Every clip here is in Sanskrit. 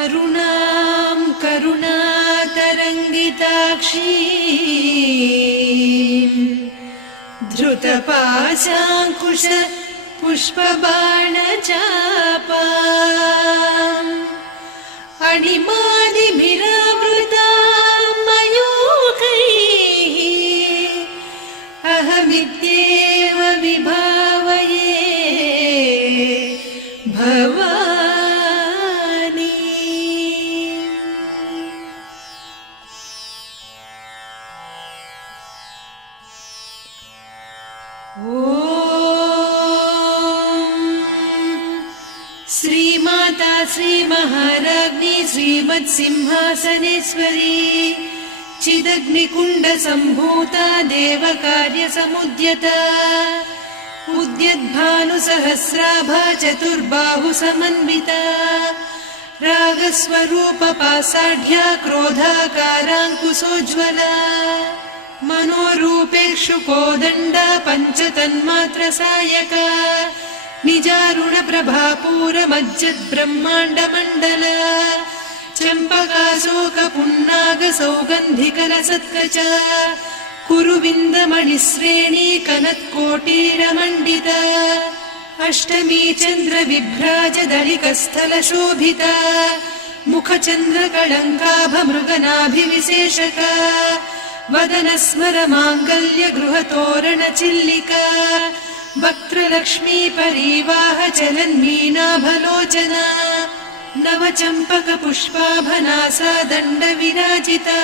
अरुणां करुणातरङ्गिताक्षीं धृतपाशाङ्कुश पुष्पबाणचापाम् अणिमादिभिरावृतां मयूखैः अहमित्येव विभावये भवानी। श्रीमाता श्रीमहाराज्ञी श्रीमत्सिंहासनेश्वरी चिदग्निकुण्डसम्भूता देवकार्यसमुद्यता उद्यद्भानुसहस्राभा चतुर्बाहुसमन्विता रागस्वरूपपासाढ्या क्रोधाकाराङ्कुशोज्ज्वला मनोरूपेक्षुकोदण्डा पञ्चतन्मात्रसायका निजारुणप्रभापूरमज्जद्ब्रह्माण्डमण्डला चम्पकाशोकपुन्नागसौगन्धिकलसत्कचा कुरुविन्दमणिश्रेणी कनत्कोटीरमण्डिता अष्टमी चन्द्रविभ्राजदलिकस्थलशोभिता मुखचन्द्रकळङ्काभमृगनाभिविशेषका वदनस्मरमाङ्गल्यगृहतोरणचिल्लिका वक्त्रलक्ष्मी परिवाह चलन्मीनाभलोचना नवचम्पकपुष्पाभनासा दण्डविराजिता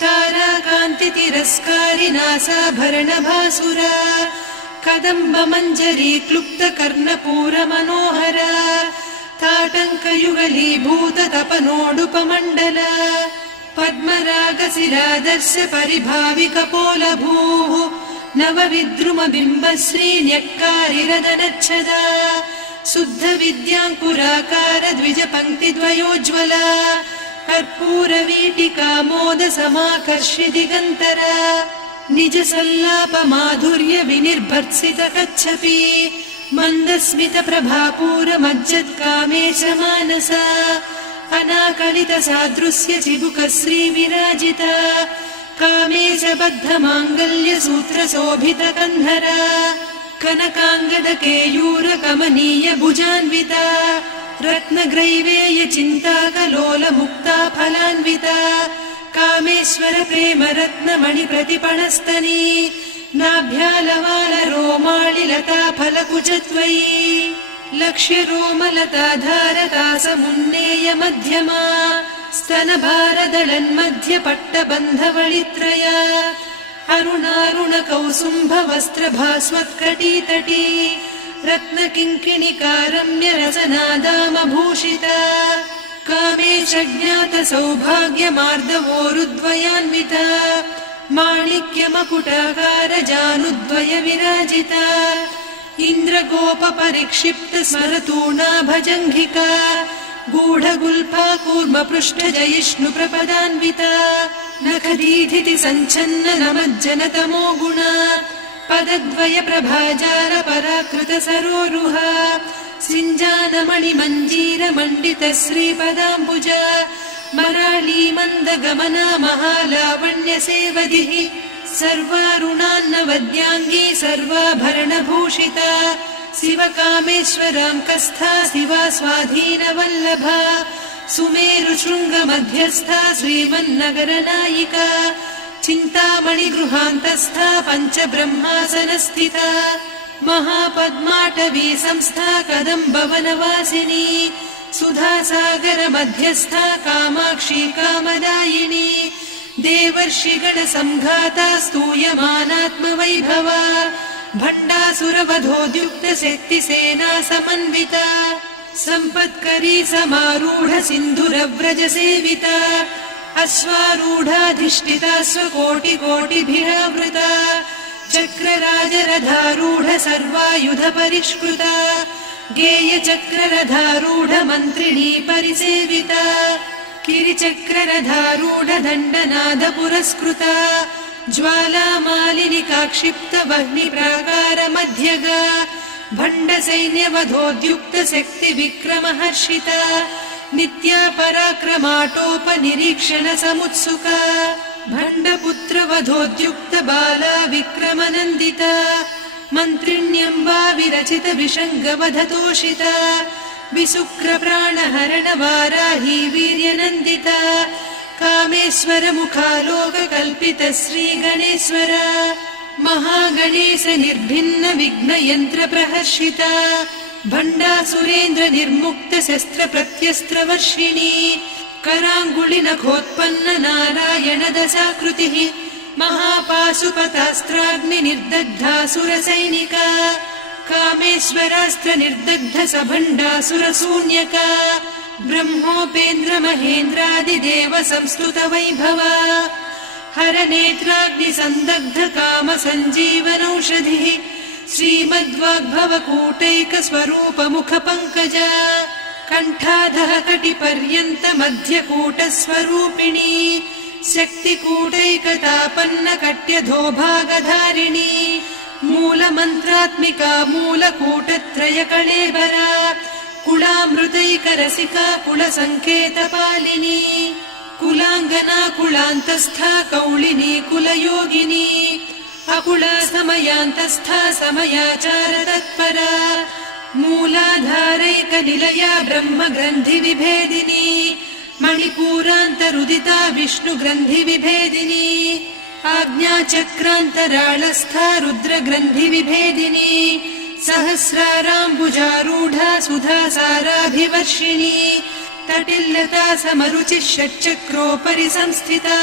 ताराकान्तितिरस्कारिनासाभरणभासुरा कदम्बमञ्जरी क्लुप्तकर्णपूरमनोहरा ताटङ्कयुगलीभूततपनोडुपमण्डला पद्मरागशिरादर्श परिभाविकपोलभूः नवविद्रुमबिम्बश्रीन्यक्कारिरदनच्छदा शुद्धविद्याङ्कुराकार द्विजपङ्क्तिद्वयोज्ज्वला कर्पूरवीटिकामोदसमाकर्षि दिगन्तरा निजसल्लापमाधुर्य विनिर्भर्त्सितकच्छपि मन्दस्मितप्रभापूरमज्जत्कामेशमानसा अनाकलितसादृश्य चिबुकश्रीविराजिता कामेशबद्धमाङ्गल्यसूत्रशोभितकन्धरा कनकाङ्गदकेयूरकमनीय भुजान्विता रत्नग्रैवेयचिन्ताकलोलमुक्ता फलान्विता कामेश्वर प्रेमरत्नमणिप्रतिपणस्तनी नाभ्यालवालरोमाळिलता फलकुचत्वयी लक्ष्यरोमलताधारकासमुन्नेय मध्यमा स्तनभारदळन्मध्यपट्टबन्धवळित्रया अरुणारुणकौसुम्भवस्त्रभास्वत्कटीतटी रत्नकिङ्किणिकारम्यरसनादामभूषिता कामेशज्ञातसौभाग्यमार्दवोरुद्वयान्विता माणिक्यमकुटाकारजानुद्वय विराजिता इन्द्रगोपपरिक्षिप्तस्मरतूणाभजङ्घिका गूढगुल्फा कूर्मपृष्ठजयिष्णुप्रपदान्विता नखदीधिति सञ्छन्न नमज्जनतमो गुणा पदद्वय प्रभाजाल पराकृत सरोरुहा सिञ्जानमणिमञ्जीरमण्डित श्रीपदाम्बुजा मराळी मन्दगमना महालावण्यसेवधिः सर्वारुणान्नवद्याङ्गी सर्वाभरणभूषिता शिवकामेश्वराङ्कस्था शिवा स्वाधीनवल्लभा सुमेरुशृङ्गमध्यस्था श्रीमन्नगरनायिका चिन्तामणिगृहान्तस्था पञ्चब्रह्मासनस्थिता महापद्माटवी संस्था कदम्बवनवासिनी सुधासागरमध्यस्था कामाक्षी कामदायिनी देवर्षिगणसङ्घाता स्तूयमानात्मवैभवा भण्डासुरवधोद्युक्तशक्तिसेना समन्विता सम्पत्करी समारूढ सिन्धुरव्रजसेविता अश्वारूढाधिष्ठिता स्वकोटिकोटिभिरावृता चक्रराजरथारूढ सर्वायुध परिष्कृता गेयचक्ररथारूढ मन्त्रिणी परिसेविता किरिचक्ररथारूढ दण्डनाद पुरस्कृता ज्वालामालिनिकाक्षिप्त वह्निप्राकार मध्यगा भण्डसैन्यवधोद्युक्त शक्ति विक्रमहर्षिता नित्या पराक्रमाटोपनिरीक्षण समुत्सुका भण्डपुत्र वधोद्युक्त बाला विक्रमनन्दिता मन्त्रिण्यम्बा विरचित विषङ्गवधतोषिता विसुक्र प्राणहरण वाराही वीर्यनन्दिता कामेश्वर मुखालोककल्पित श्रीगणेश्वर महागणेश निर्भिन्न विघ्नयन्त्र प्रहर्षिता भण्डासुरेन्द्र निर्मुक्त शस्त्र प्रत्यस्त्रवर्षिणी कराङ्गुलि नखोत्पन्न नारायण दशाकृतिः महापाशुपतास्त्राग्नि निर्दग्धासुरसैनिका कामेश्वरास्त्र निर्दग्ध सभण्डासुर शून्यका ब्रह्मोपेन्द्र महेन्द्रादिदेव संस्तुत वैभवा हर नेत्राग्नि संदग्ध काम सञ्जीवनौषधिः श्रीमद्वाग्भव कूटैक स्वरूप मुख पङ्कजा कण्ठाधः कटिपर्यन्त मध्यकूट स्वरूपिणी शक्तिकूटैकतापन्न कट्यधोभागधारिणी मूलमन्त्रात्मिका मूलकूटत्रय कळेबरा कुलामृतैकरसिका कुलसङ्केतपालिनी कुलाङ्गना कुलान्तस्था कौलिनी कुलयोगिनी अकुला समयान्तस्था समयाचार तत्परा मूलाधारैकनिलया ब्रह्मग्रन्थि विभेदिनी मणिपूरान्तरुदिता विष्णुग्रन्थि विभेदिनी आज्ञाचक्रान्तराळस्था रुद्रग्रन्थि विभेदिनी सहस्राराम्बुजारूढा सुधासाराभिवर्षिणी तटिल्लता समरुचिः षट्चक्रोपरि संस्थिता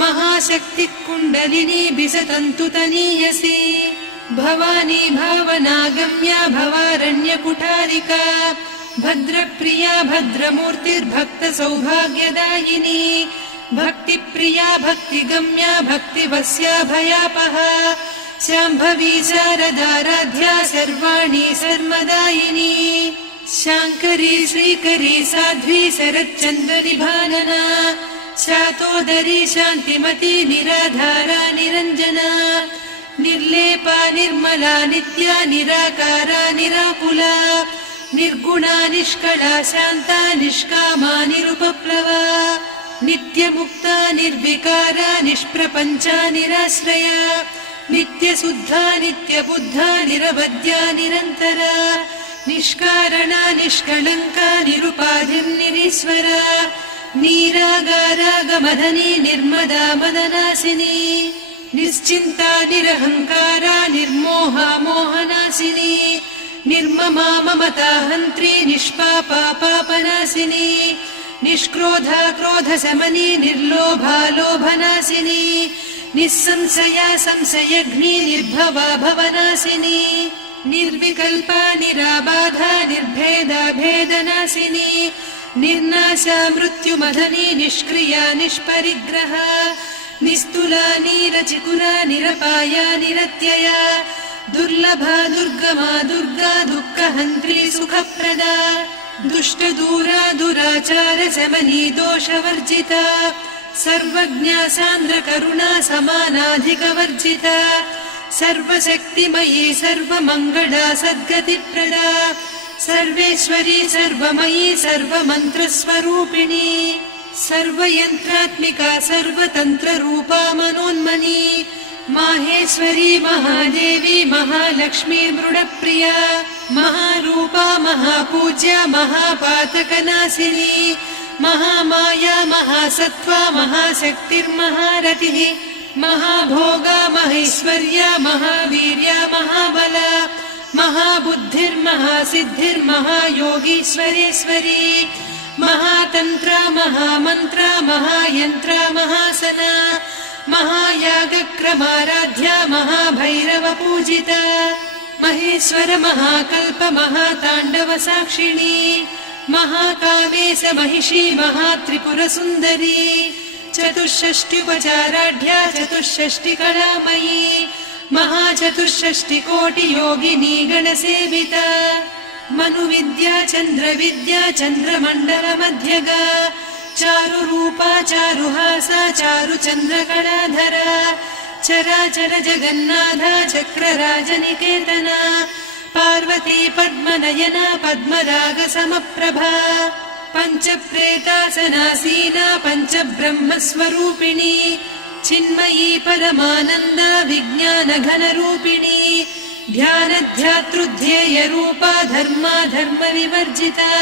महाशक्तिः कुण्डलिनी बिसतन्तुतनीयसी भवानी भावनागम्या भवारण्यकुठारिका भद्रप्रिया भद्रमूर्तिर्भक्त सौभाग्यदायिनी भक्तिप्रिया भक्तिगम्या भक्तिवस्या भयापहा शाम्भवी शारदाराध्या सर्वाणि सर्वदायिनी शाङ्करी श्रीकरी साध्वी शरच्चन्द्रनिभानना शातोदरी शान्तिमती निराधारा निरञ्जना निर्लेपा निर्मला नित्या निराकारा निराकुला निर्गुणा निष्कला शान्ता निष्कामा निरुपप्लवा नित्यमुक्ता निर्विकारा निष्प्रपञ्चा निराश्रया नित्यशुद्धा नित्यबुद्धा निरवद्या निरन्तरा निष्कारणा निष्कलङ्का निरुपाधिर्निरीश्वरा नीरागारागमधनी निर्मदा मदनासिनी निश्चिन्ता निरहङ्कारा निर्मोहा मोहनासिनी निर्ममा ममता हन्त्री निष्पापा पापनासिनी निष्क्रोधा क्रोधशमनी निर्लोभा लोभनासिनी निस्संशया संशयघ्नी निर्भवा भवनासिनी निर्विकल्पा निराबाधा निर्भेदा भेदनासिनी निर्नाशा मृत्युमधनी निष्क्रिया निष्परिग्रहा निस्तुला नीरचिकुरा निरपाया निरत्यया दुर्लभा दुर्गमा दुर्गा दुःखहन्त्री सुखप्रदा दुष्टदूरा दुराचार शमनी दोषवर्जिता सर्वज्ञा सान्द्र करुणा समानाधिकवर्जिता सर्वशक्तिमयी सर्वमङ्गला सद्गतिप्रदा सर्वेश्वरी सर्वमयी सर्वमन्त्रस्वरूपिणी सर्वयन्त्रात्मिका सर्वतन्त्ररूपा मनोन्मनी माहेश्वरी महादेवी महालक्ष्मी मृडप्रिया महारूपा महापूज्या महापातकनाशिनी महामाया महासत्त्वा महाशक्तिर्महारतिः महाभोगा महेश्वर्या महावीर्या महाबला महाबुद्धिर्महासिद्धिर्महायोगीश्वरेश्वरी महातन्त्रा महामन्त्रा महायन्त्रा महासना महायागक्रमाराध्या महाभैरवपूजिता महेश्वर महाकल्प महाताण्डव साक्षिणी महाकामेश महिषी महात्रिपुरसुन्दरी चतुष्षष्ट्युपचाराढ्या चतुष्षष्टिकलामयी महाचतुष्षष्टिकोटियोगिनी गणसेविता मनुविद्या चन्द्रविद्या चन्द्रमण्डलमध्यगा चारुरूपा चारुहासा चारुचन्द्रकलाधरा चराचर जगन्नाथा चक्रराजनिकेतना पार्वती पद्मनयना पद्मरागसमप्रभा पञ्चप्रेतासनासीना पञ्चब्रह्मस्वरूपिणी चिन्मयी परमानन्दा विज्ञानघनरूपिणी ध्यानध्यातृध्येयरूपा धर्मा धर्मविवर्जिता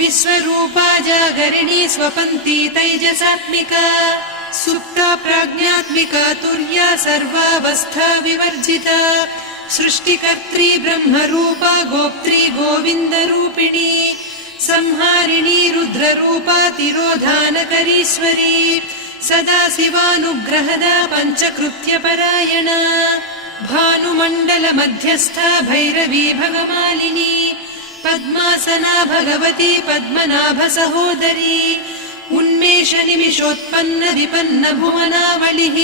विश्वरूपा जागरिणी स्वपन्ती तैजसात्मिका सुप्ता प्राज्ञात्मिका तुर्या सर्वावस्था विवर्जिता सृष्टिकर्त्री ब्रह्मरूपा गोप्त्री गोविन्दरूपिणी संहारिणी रुद्ररूपा तिरोधानकरीश्वरी सदा शिवानुग्रहदा पञ्चकृत्यपरायणा भानुमण्डलमध्यस्था भैरवी भगमालिनी पद्मासना भगवती पद्मनाभसहोदरी उन्मेषनिमिषोत्पन्न विपन्न भुवनावलिः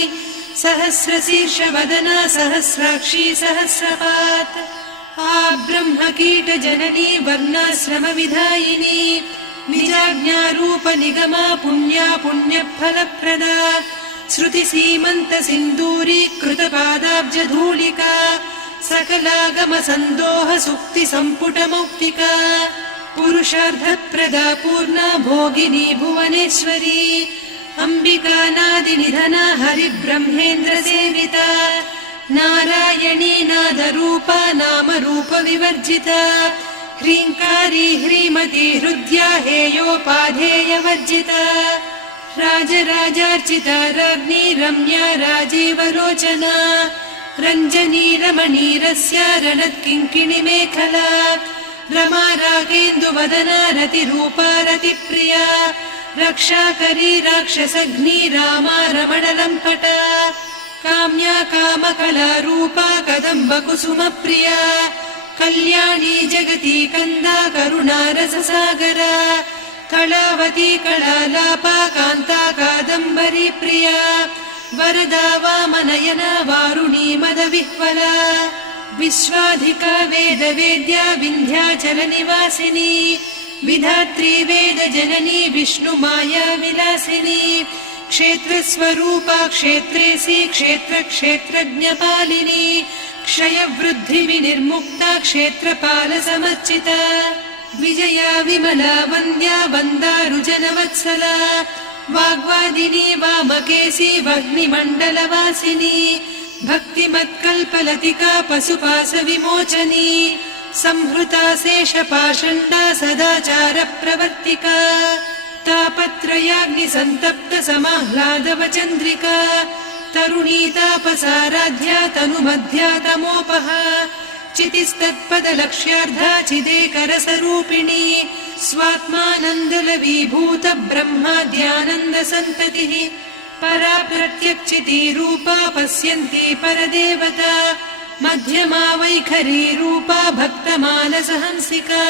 सहस्रशीर्षवदना सहस्राक्षी सहस्रपात् ब्रह्मकीटजननी वर्णाश्रमविधायिनी निजाज्ञारूपनिगमा पुण्या पुण्यफलप्रदा श्रुतिसीमन्तसिन्दूरीकृतपादाब्जधूलिका सकलागमसन्दोह सुक्तिसम्पुटमौक्तिका पुरुषार्थप्रदा पूर्णा भोगिनी भुवनेश्वरी अम्बिकानादिनिधना हरिब्रह्मेन्द्रसेविता नारायणी नादरूपा नामरूपविवर्जिता ह्रीङ्कारी ह्रीमती हृद्या हेयोपाधेयवर्जिता राजराजार्चिता राज्ञी रम्या राजीवलोचना रञ्जनी रमणीरस्या रणत्किङ्किणिमेखला रमा रागेन्दुवदना रतिरूपा रतिप्रिया रक्षाकरी राक्षसघ्नी रामा रमणलम्पटा काम्या कामकलारूपा कदम्बकुसुमप्रिया कल्याणी जगती कन्दा करुणा रससागरा कलावती कलालापा कान्ता कादम्बरी प्रिया वरदा वामनयना वारुणी मदविह्वला विश्वाधिका वेदवेद्या विन्ध्याचलनिवासिनी विधात्री वेदजननी विष्णुमाया विलासिनी क्षेत्रस्वरूपा क्षेत्रेसी क्षेत्रक्षेत्रज्ञपालिनी क्षयवृद्धिविनिर्मुक्ता क्षेत्रपालसमर्चिता विजया विमला वन्द्या वन्दारुजनवत्सला वाग्वादिनी वामकेशी वह्निमण्डलवासिनी भक्तिमत्कल्पलतिका पशुपाशविमोचनी संहृता शेषपाषण्डा सदाचारप्रवर्तिका तापत्रयाग्निसन्तप्त समाह्लादवचन्द्रिका तरुणी तापसाराध्या तनुमध्या तमोपहा चितिस्तत्पदलक्ष्यार्धा चिदेकरसरूपिणी स्वात्मानन्दलवीभूत ब्रह्माद्यानन्दसन्ततिः परा प्रत्यक्षितीरूपा पश्यन्ती परदेवता मध्यमा वैखरी रूपा भक्तमानसहंसिका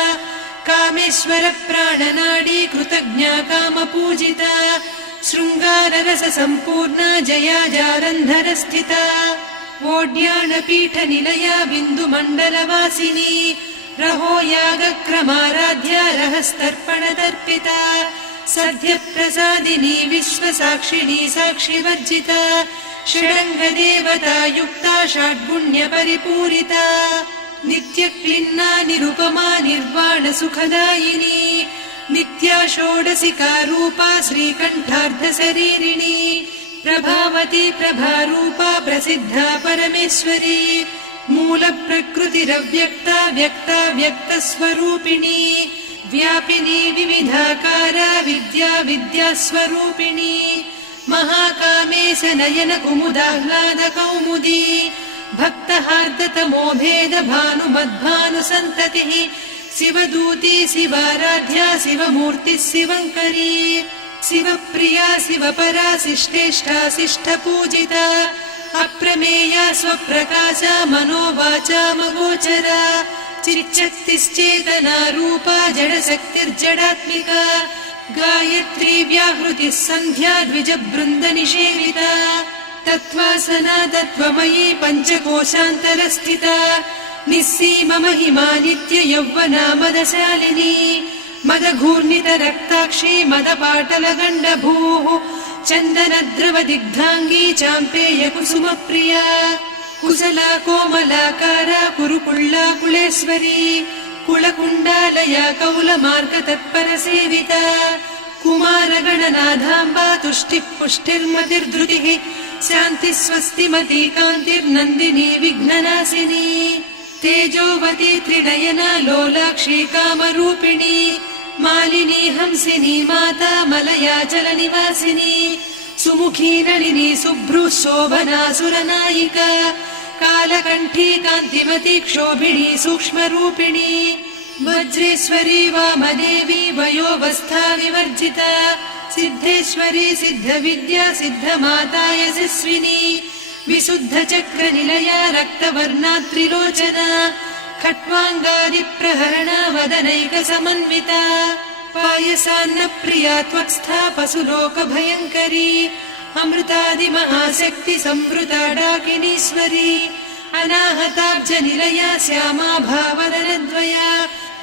कामेश्वर प्राणनाडी कृतज्ञा कामपूजिता शृङ्गाररस सम्पूर्णा जया जारन्धरस्थिता वोड्याणपीठनिलया बिन्दुमण्डलवासिनी रहो यागक्रमाराध्या रहस्तर्पणतर्पिता सद्यप्रसादिनी विश्वसाक्षिणी साक्षिवर्जिता षडङ्गदेवता युक्ता षड्गुण्यपरिपूरिता नित्यक्लिन्ना निरुपमा निर्वाणसुखदायिनी नित्या षोडशिका रूपा श्रीकण्ठार्धशरीरिणी प्रभावती प्रभारूपा प्रसिद्धा परमेश्वरी मूलप्रकृतिरव्यक्ता व्यक्ता व्यक्तस्वरूपिणी व्यापिनी विविधाकारा विद्या विद्यास्वरूपिणी महाकामेश नयन कुमुदाह्लाद कौमुदी भक्तहार्दतमो भेद भानुमद्भानुसन्ततिः शिवदूती शिवाराध्या शिवमूर्तिः शिवङ्करी शिवप्रिया शिवपरा शिष्टेष्टा शिष्टपूजिता अप्रमेया स्वप्रकाशा मनोवाचामगोचरा चिच्चक्तिश्चेतना रूपा जडशक्तिर्जडात्मिका गायत्री व्याहृतिः सन्ध्या द्विजबृन्दनिषेविता तत्त्वासना तत्त्वमयी पञ्चकोशान्तरस्थिता निस्सीम महिमा नित्य यौवना मदशालिनी मदघूर्णितरक्ताक्षी मदपाटलगण्डभूः चन्दनद्रवदिग्धाङ्गी चाम्पेय कुसुमप्रिया कुशला कोमलाकारा कुरुकुळ्ळा कुलेश्वरी कुलकुण्डालया कौलमार्गतत्परसेविता कुमारगणनाथाम्बा तुष्टिः पुष्टिर्मतिर्धृतिः शान्तिः स्वस्तिमती कान्तिर्नन्दिनी विघ्ननाशिनी तेजोवती त्रिनयना लोलाक्षी कामरूपिणी मालिनी हंसिनी माता मलया जलनिवासिनी सुमुखी नलिनी शुभ्रू शोभना सुरनायिका कालकण्ठी कान्तिमती क्षोभिणी सूक्ष्मरूपिणी वज्रेश्वरी वामदेवी वयोवस्था विवर्जिता सिद्धेश्वरी सिद्धविद्या सिद्धमाता यशस्विनी विशुद्धचक्रनिलया रक्तवर्णा त्रिलोचना खट्वाङ्गादिप्रहरणा वदनैकसमन्विता पायसान्नप्रिया त्वक्स्था पशुलोकभयङ्करी अमृतादिमहाशक्ति संवृता डाकिनीश्वरी अनाहताब्जनिलया श्यामा भावदनद्वया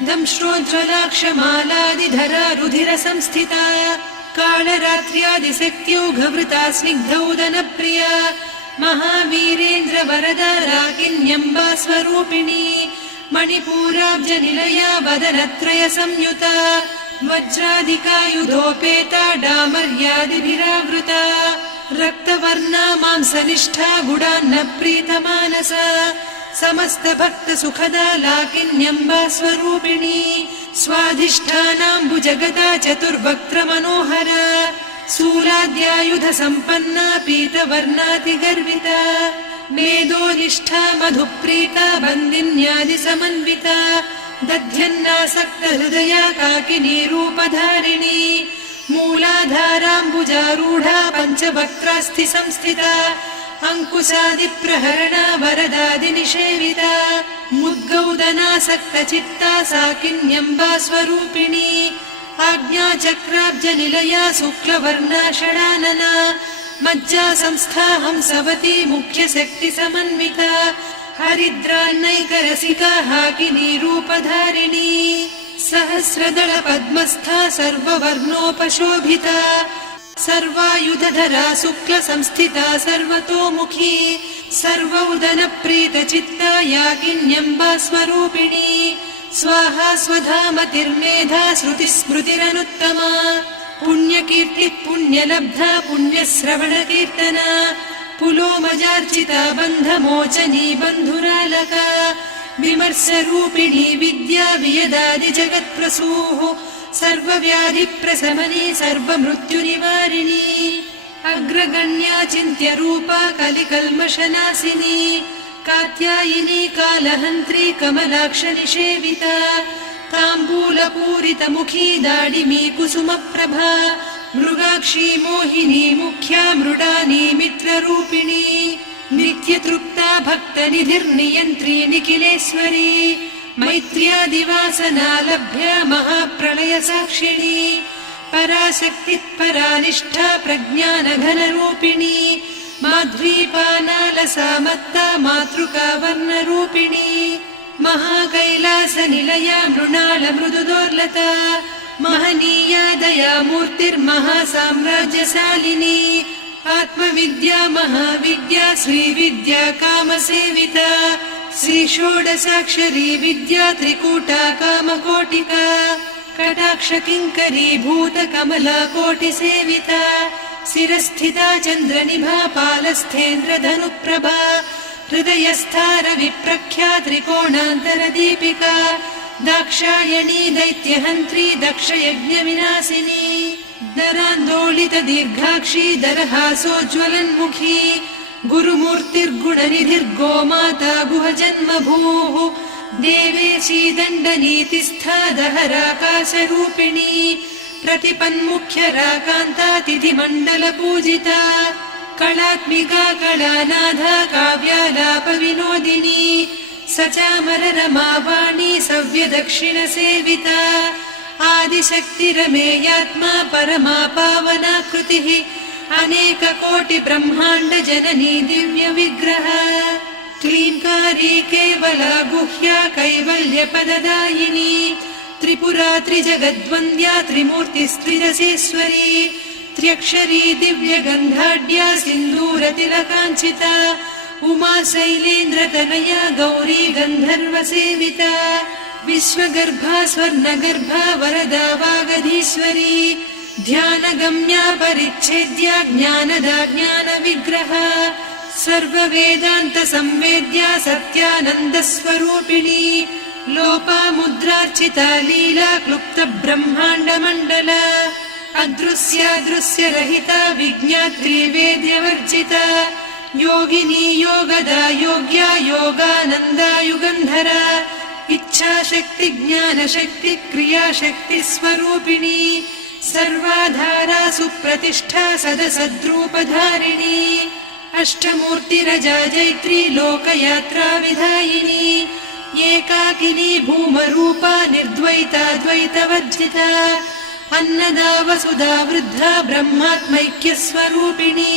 दंष्ट्रोज्ज्वलाक्षमालादिधरा रुधिरसंस्थिता कालरात्र्यादिशक्त्योघवृता स्निग्धौदनप्रिया महावीरेन्द्रवरदा राकिन्यम्बा स्वरूपिणी मणिपूराब्जनिलया वदनत्रय संयुता वज्राधिकायुधोपेता डामर्यादिभिरावृता रक्तवर्णा मांसनिष्ठा गुडान्न प्रीतमानसा समस्तभक्तसुखदा लाकिन्यम्बा स्वरूपिणी स्वाधिष्ठानाम्बुजगदा चतुर्वक्त्रमनोहरा शूलाद्यायुधसम्पन्ना पीतवर्णातिगर्विता मेदोनिष्ठा मधुप्रीता बन्दिन्यादिसमन्विता दध्यन्नासक्तहृदया काकिनी रूपधारिणी मूलाधाराम्बुजारूढा पञ्चवक्त्रास्थि संस्थिता अङ्कुशादिप्रहरणा वरदादिनिषेविता मुद्गौदनासक्तचित्ता साकिन्यम्बा स्वरूपिणी आज्ञाचक्राब्जनिलया शुक्लवर्णा षडानना मज्जा संस्था हंसवती मुख्यशक्तिसमन्विता हरिद्रान्नैकरसिका हाकिनी रूपधारिणी सहस्रदल पद्मस्था सर्ववर्णोपशोभिता सर्वायुधधरा शुक्लसंस्थिता सर्वतोमुखी सर्वौदनप्रीतचित्ता याकिन्यम्बा स्वरूपिणी स्वाहा स्वधामतिर्मेधा श्रुतिस्मृतिरनुत्तमा पुण्यकीर्तिः पुण्यलब्धा पुण्यश्रवणकीर्तना पुलोमजार्चिता बन्धमोचनी बन्धुरालका विमर्शरूपिणी विद्या वियदादि जगत्प्रसूः सर्वव्याधिप्रशमनी सर्वमृत्युनिवारिणी अग्रगण्या चिन्त्यरूपा कलिकल्मषनाशिनी कात्यायिनी कालहन्त्री कमलाक्षनिषेविता ताम्बूलपूरितमुखी दाडिमी कुसुमप्रभा मृगाक्षी मोहिनी मुख्या मृडानी मित्ररूपिणी नित्यतृप्ता भक्तनिधिर्नियन्त्री निखिलेश्वरी मैत्र्यादिवासना लभ्या महाप्रलयसाक्षिणी पराशक्तिः परानिष्ठा प्रज्ञानघनरूपिणी माध्वीपानालसा मत्ता मातृका वर्णरूपिणी महाकैलासनिलया मृणालमृदुदोर्लता महनीया दयामूर्तिर्महासाम्राज्यशालिनी आत्मविद्या महाविद्या श्रीविद्या कामसेविता श्रीषोडशाक्षरी विद्या त्रिकूटा कामकोटिका कटाक्षकिङ्करी भूतकमला कोटिसेविता शिरस्थिता चन्द्रनिभा पालस्थेन्द्रधनुप्रभा हृदयस्था रविप्रख्या त्रिकोणान्तरदीपिका दाक्षायणी दैत्यहन्त्री दक्षयज्ञविनाशिनी दरान्दोलितदीर्घाक्षी दरहासोज्ज्वलन्मुखी गुरुमूर्तिर्गुणनिधिर्गोमाता गुहजन्मभूः देवेशी दण्डनीतिस्था दहराकाशरूपिणी प्रतिपन्मुख्यराकान्ता तिथिमण्डलपूजिता कलात्मिका कलानाथा काव्यालापविनोदिनी सचामररमावाणी सव्यदक्षिणसेविता आदिशक्तिरमेयात्मा परमा पावनाकृतिः अनेककोटिब्रह्माण्डजननी दिव्यविग्रह क्लीङ्कारी केवला गुह्या कैवल्यपददायिनी त्रिपुरा त्रिजगद्वन्द्या त्रिमूर्तिस्त्रिदशेश्वरी त्र्यक्षरी दिव्यगन्धाढ्या सिन्दूरतिलकाञ्चिता उमा शैलेन्द्रतनया गौरी गन्धर्वसेविता विश्वगर्भा स्वर्णगर्भा वरदा वागधीश्वरी ध्यानगम्या परिच्छेद्या ज्ञानदा ज्ञानविग्रहा सर्ववेदान्त संवेद्या सत्यानन्दस्वरूपिणी लोपामुद्रार्चिता लीला क्लुप्त ब्रह्माण्डमण्डला अदृश्यादृश्यरहिता विज्ञात्री वेद्यवर्जिता योगिनी योगदा योग्या योगानन्दा युगन्धरा इच्छाशक्ति ज्ञानशक्ति क्रियाशक्ति स्वरूपिणी सर्वाधारा सुप्रतिष्ठा सदसद्रूपधारिणी अष्टमूर्तिरजा जैत्री लोकयात्रा विधायिनी एकाकिनी भूमरूपा निर्द्वैता द्वैतवर्जिता अन्नदा वसुधा वृद्धा ब्रह्मात्मैक्यस्वरूपिणी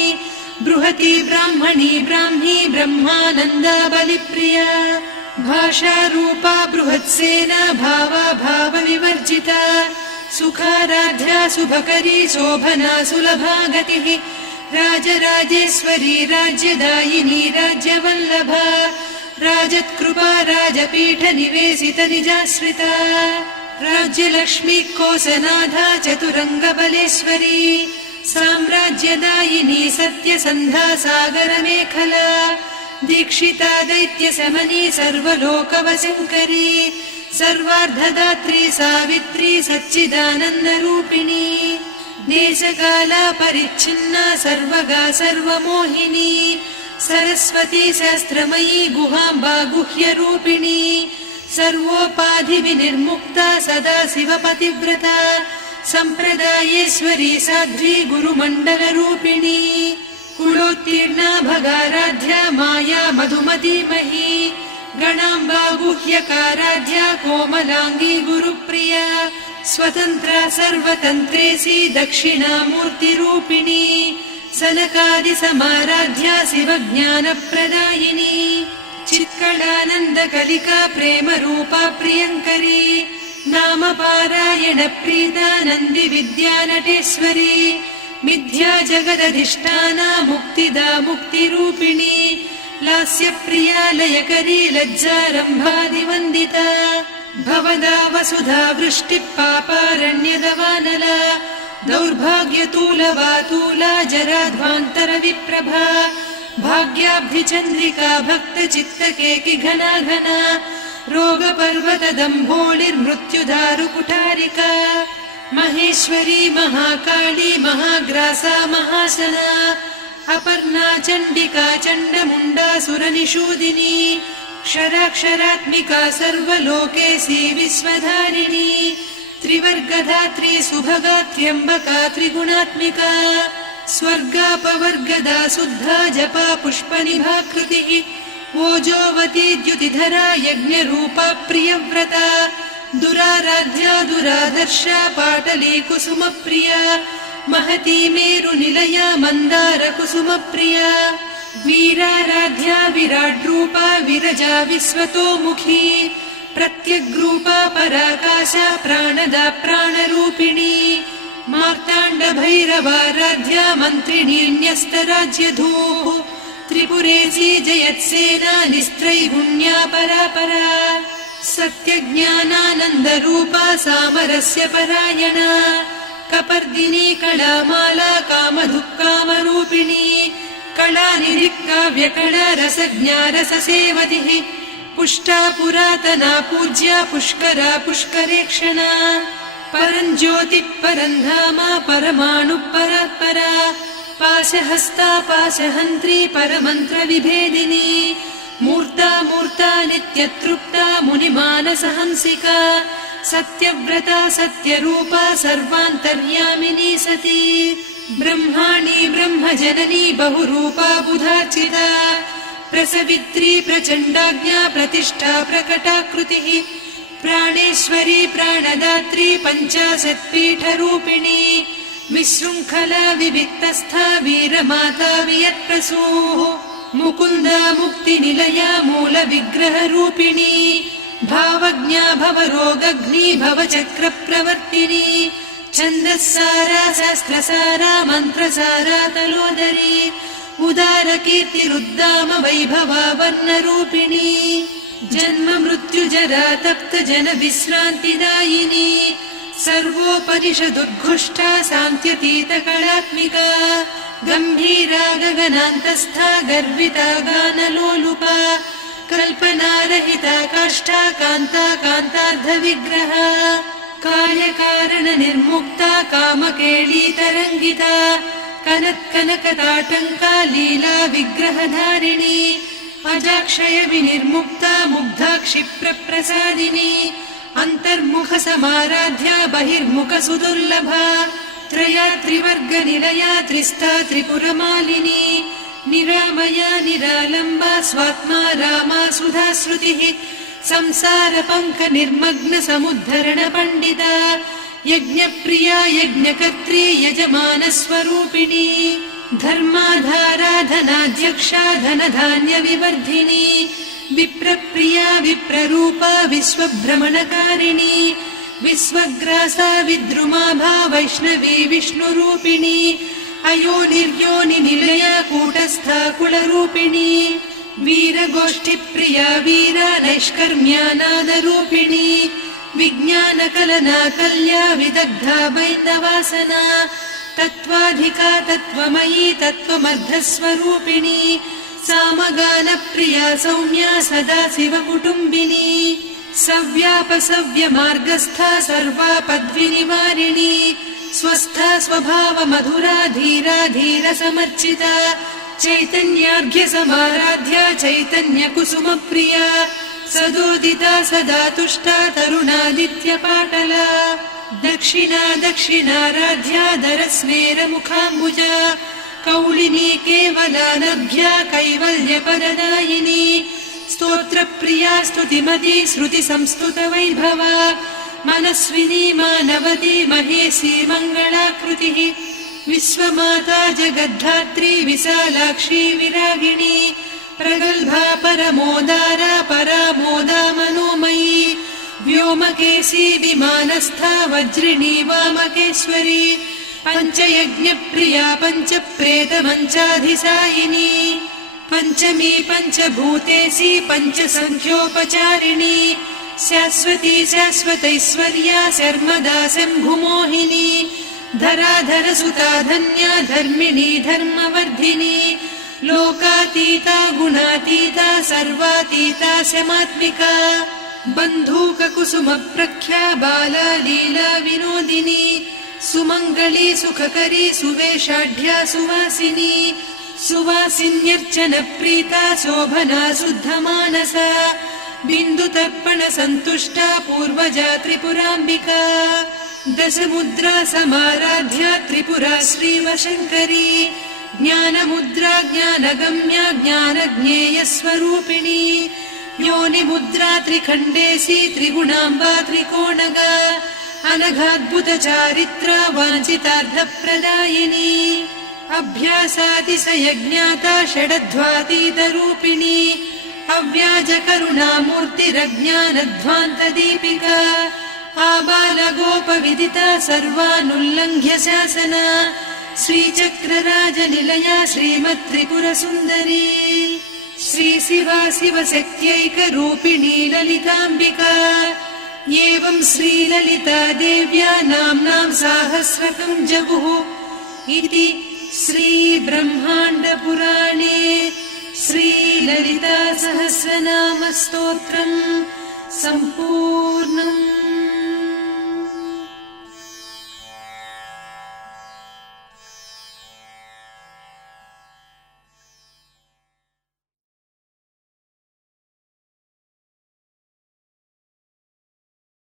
बृहती ब्राह्मणी ब्राह्मी ब्रह्मानन्दा बलिप्रिया भाषारूपा बृहत्सेना भावा भावविवर्जिता सुखाराध्या शुभकरी शोभना सुलभा गतिः राजराजेश्वरी राज्यदायिनी राज्यवल्लभा राजत्कृपा राजपीठ निवेशित निजाश्रिता राज्यलक्ष्मी कोसनाधा चतुरङ्गबलेश्वरी साम्राज्यदायिनी सत्यसन्धा सागरमेखला दीक्षिता दैत्यशमनी सर्वलोकवशङ्करी सर्वार्धदात्री सावित्री सच्चिदानन्दरूपिणी देशकाला परिच्छिन्ना सर्वगा सर्वमोहिनी सरस्वती शास्त्रमयी गुहाम्बा गुह्यरूपिणी सर्वोपाधिविनिर्मुक्ता सदा शिवपतिव्रता सम्प्रदायेश्वरी साध्वी गुरुमण्डलरूपिणी कुलोत्तीर्णा भगाराध्या माया मधुमतीमही गणाम्बा गुह्यकाराध्या कोमलाङ्गी गुरुप्रिया स्वतन्त्रा सर्वतन्त्रेसी दक्षिणामूर्तिरूपिणी सनकादिसमाराध्या शिवज्ञानप्रदायिनी चित्कलानन्दकलिका प्रेमरूपा प्रियङ्करी नामपारायण प्रीता नन्दिविद्यानटेश्वरी मिथ्या जगदधिष्ठाना मुक्तिदा मुक्तिरूपिणी लास्यप्रिया लयकरी लज्जारम्भादिवन्दिता भवदा वसुधा वृष्टिः पापारण्यदवानला दौर्भाग्यतूलवातूला जराध्वान्तरविप्रभा भाग्याब्धिचन्द्रिका भक्तचित्तकेकि घना घना रोगपर्वतदम्भोलिर्मृत्युदारुकुठारिका महेश्वरी महाकाली महाग्रासा महाशना अपर्णा चण्डिका चण्डमुण्डा सुरनिषूदिनी क्षराक्षरात्मिका सर्वलोकेशी विश्वधारिणी त्रिवर्गधात्री सुभगा त्र्यम्बका त्रिगुणात्मिका स्वर्गापवर्गदा शुद्धा जपा पुष्पनिभाकृतिः ओजोवती द्युतिधरा यज्ञरूपा प्रियव्रता दुराराध्या दुरादर्शा पाटली कुसुमप्रिया महती मेरुनिलया मन्दार कुसुमप्रिया वीराराध्या विराड्रूपा विरजा विश्वतोमुखी प्रत्यग्रूपा पराकाशा प्राणदा प्राणरूपिणी मार्ताण्ड भैरवाराध्या मन्त्रिणी न्यस्तराज्यधूः त्रिपुरेशी जयत्सेना निस्त्रैगुण्या परापरा सत्यज्ञानानन्दरूपा सामरस्य परायणा कपर्दिनी कलामाला कामधुक्कामरूपिणी कलानिधिकाव्यकला रसज्ञा रससेवतिः पुष्टा पुरातना पूज्या पुष्करा पुष्करेक्षणा परञ्ज्योतिः परन्धामा परमाणुः परात्परा पाशहस्ता पाशहन्त्री परमन्त्रविभेदिनी मूर्ता मूर्ता नित्यतृप्ता मुनिमानसहंसिका सत्यव्रता सत्यरूपा सर्वान्तर्यामिनी सती ब्रह्माणी ब्रह्मजननी बहुरूपा बुधार्चिता प्रसवित्री प्रचण्डाज्ञा प्रतिष्ठा प्रकटाकृतिः प्राणेश्वरी प्राणदात्री पञ्चाशत्पीठरूपिणी विशृङ्खला विविक्तस्था वीरमाता वियत्प्रसूः मुकुन्दा मुक्तिनिलया मूलविग्रहरूपिणी भावज्ञा भवरोगग्नी भवचक्रप्रवर्तिनी छन्दस्सारा शास्त्रसारा मन्त्रसारा तलोदरी उदारकीर्तिरुद्दाम वैभवा वर्णरूपिणी जन्म मृत्यु मृत्युजरा तप्तजनविश्रान्तिदायिनी सर्वोपनिषदुद्घुष्टा सान्त्यतीतकलात्मिका गम्भीरा गगनान्तस्था गर्विता गानलोलुपा कल्पनारहिता काष्ठा कान्ता कान्तार्धविग्रहा कार्यकारणनिर्मुक्ता कामकेळीतरङ्गिता कनत्कनकताटङ्का लीला विग्रहधारिणी अजाक्षय विनिर्मुक्ता मुग्धा क्षिप्रप्रसादिनी अन्तर्मुखसमाराध्या बहिर्मुखसुदुर्लभा त्रयात्रिवर्गनिलया त्रिस्ता त्रिपुरमालिनी निरामया निरालम्बा स्वात्मा रामा सुधाश्रुतिः संसारपङ्कनिर्मग्न समुद्धरण पण्डिता यज्ञप्रिया यज्ञकर्त्री यजमानस्वरूपिणी धर्माधाराधनाध्यक्षा धनधान्यविवर्धिनी विप्रप्रिया विप्ररूपा विश्वभ्रमणकारिणी विश्वग्रासा विद्रुमाभा वैष्णवी विष्णुरूपिणी अयोनिर्योनिनिलया कूटस्था कुलरूपिणी वीरगोष्ठिप्रिया वीरा नैष्कर्म्यानादरूपिणी विज्ञानकलना कल्या विदग्धा बैन्दवासना तत्त्वाधिका तत्त्वमयी तत्त्वमर्धस्वरूपिणी सामगानप्रिया सौम्या सदा शिवकुटुम्बिनी सव्यापसव्यमार्गस्था सर्वापद्विनिवारिणी स्वस्था स्वभावमधुरा धीरा धीरसमर्चिता चैतन्यार्घ्यसमाराध्या चैतन्यकुसुमप्रिया सदोदिता सदा तुष्टा तरुणादित्यपाटला दक्षिणा दक्षिणाराध्या दरस्मेरमुखाम्बुजा कौलिनी केवलानर्घ्या कैवल्यपददायिनी स्तोत्रप्रिया स्तुतिमती श्रुतिसंस्तुतवैभवा मनस्विनी मानवती महेशी मङ्गलाकृतिः विश्वमाता जगद्धात्री विशालाक्षी विरागिणी प्रगल्भा परमोदारा परामोदा मनोमयी व्योमकेशी विमानस्था वज्रिणी वामकेश्वरी पञ्चयज्ञप्रिया पञ्चप्रेतमञ्चाधिसायिनी पञ्चमी पञ्चभूतेशी पञ्चसङ्ख्योपचारिणी शाश्वती शाश्वतैश्वर्या शर्मदा शम्भुमोहिनी धराधरसुता धन्या धर्मिणी धर्मवर्धिनी लोकातीता गुणातीता सर्वातीता शमात्मिका बन्धूककुसुमप्रख्या बाला लीला विनोदिनी सुमङ्गली सुखकरी सुवेशाढ्या सुवासिनी सुवासिन्यर्चनप्रीता शोभना शुद्धमानसा बिन्दुतर्पणसन्तुष्टा पूर्वजा त्रिपुराम्बिका दशमुद्रा समाराध्या त्रिपुरा श्रीवशङ्करी ज्ञानमुद्रा ज्ञानगम्या ज्ञानज्ञेयस्वरूपिणी योनिमुद्रा त्रिखण्डेशी त्रिगुणाम्बा त्रिकोणगा अनघाद्भुतचारित्रा वाञ्छितार्थप्रदायिनी अभ्यासातिशयज्ञाता षडध्वातीतरूपिणी अव्याजकरुणामूर्तिरज्ञानध्वान्तदीपिका आबालगोपविदिता सर्वानुल्लङ्घ्य शासना श्रीचक्रराजनिलया श्रीमत्त्रिपुरसुन्दरी श्रीशिवा शिवशक्त्यैकरूपिणी ललिताम्बिका एवं श्रीललिता देव्या नाम्नां साहस्रकं जगुः इति श्रीब्रह्माण्डपुराणे श्रीललिता सहस्रनामस्तोत्रम् सम्पूर्णम्।